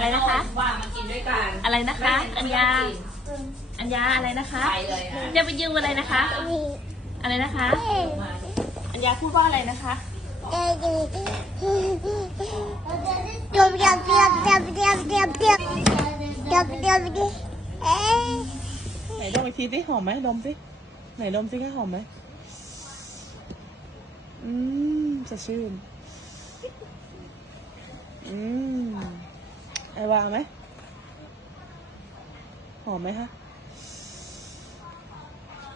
อะไรนะคะ ว่ามากินด้วยกันอะไรนะคะ อัญญา อัญญาอะไรนะคะจะไปยืมอะไรนะคะ อะไรนะคะ อัญญาพูดว่าอะไรนะคะ ไหนดมอีกทีสิหอมไหมดมสิไหนดมสิแค่หอมไหมอืมสดชื่นอืม ไอวาไหมหอมไหมคะ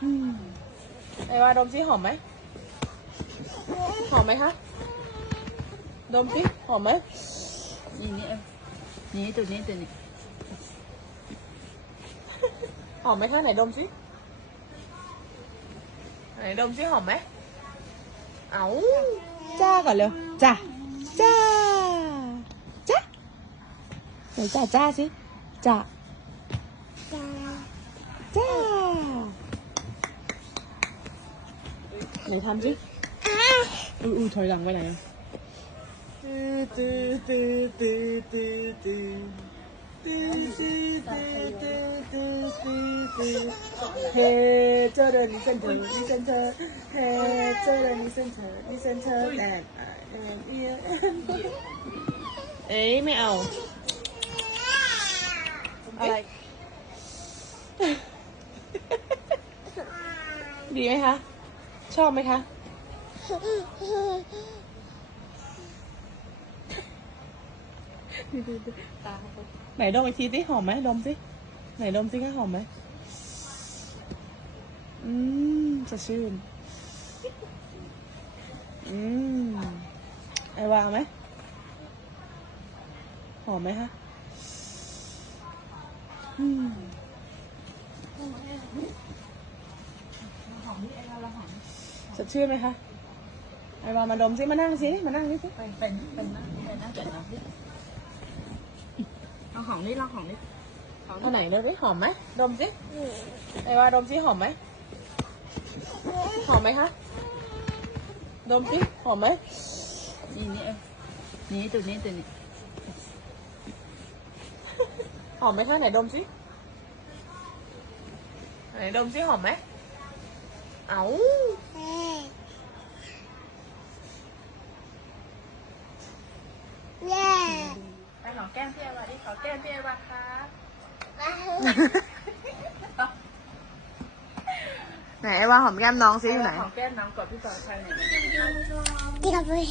อืมไอวาดมสิหอมไหมหอมไหมคะดมสิหอมไหมนี่นี่เออนี่ตัวนี้ตัวนี้หอมไหมคะไหนดมสิไหนดมสิหอมไหมเอาจ้าก่อนเร็วจ้าจ้าจ้า Để cha cha chứ Cha Cha Cha Này thăm chứ. Ui ui thôi làm cái này không Tư Hey children, listen to, listen to. Hey children, listen to, listen to that I am here. Mẹ ảo. อาอะไร ดีไหมคะ ชอบไหมคะไหนดมอีกทีสิหอมไหมดมสิ ไหนดมสิคะหอมไหมอืมสดชื่น อืมไอวาไหมหอมไหมคะอืม สดชื่นไหมคะไอวามาดมสิมานั่งสิมานั่งนี่สิเป็นเป็นเป็นนะเป็นนะเป็นนะพี่ลองของนี่ลองของนี่เอาไหนเดมสิหอมไหมดมสิไอวาดมสิหอมไหมหอมไหมคะดมสิหอมไหมนี่นี่เออนี่ตัวนี้ตัวนี้ ห อมไหมคะไหนดมสิไหนดมสิหอมไหมเอา Yeah. ไปหอมแก้มพี่ไอวาดิขอแก้มพี่ไอวาครับไหนไอวาหอมแก้มน้องสิอยู่ไหนหอมแก้มน้องกอดพี่ต่อชัยหน่อย Tidak boleh.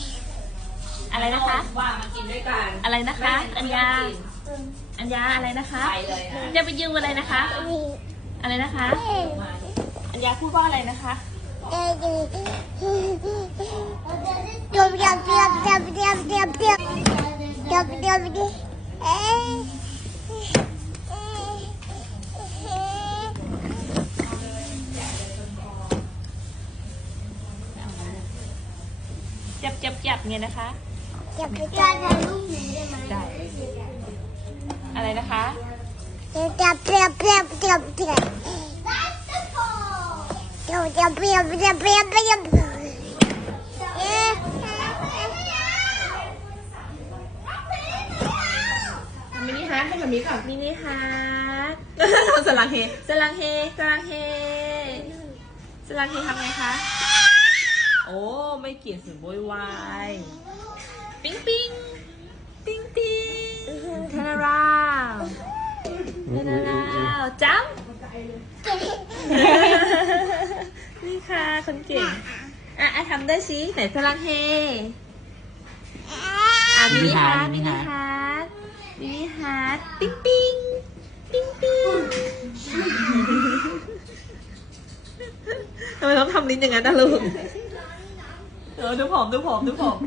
อะไรนะคะว่ามากินด้วยกันอะไรนะคะอัญญา อัญญาอะไรนะคะ ไปเลยฮะจะไปยืมอะไรนะคะ อะไรนะคะ อัญญาพูดว่าอะไรนะคะ Diam diam diam diam diam diam diam. Diam diam diam. Eh. จับจับจับเงี้ยนะคะ Diam diam diam. ได้ อะไรนะคะเดี๋ยวจะเปรียบเปรียบเปรียบเปรียบเดี๋ยวจะเปรียบเปรียบเปรียบเปรียบเอ๊ะมินิฮาร์ดให้กับมิก่อนมินิฮาร์ดสลังเฮสลังเฮสลังเฮสลังเฮทำไงคะ โอ้ ไม่เกลียดสียงโวยวาย ปิ๊งปิ๊ง ทาราจังนี่ค่ะคนเก่ง อะอะทำได้สิไหนสลังเฮอะมินิฮาร์ดมินิฮาร์ดมินิฮาร์ดปิ๊งปิ๊งปิ๊งปิ๊งทำไมต้องทำลิ้นอย่างนั้นนะลูกเออดูผอมดูผอมดูผอม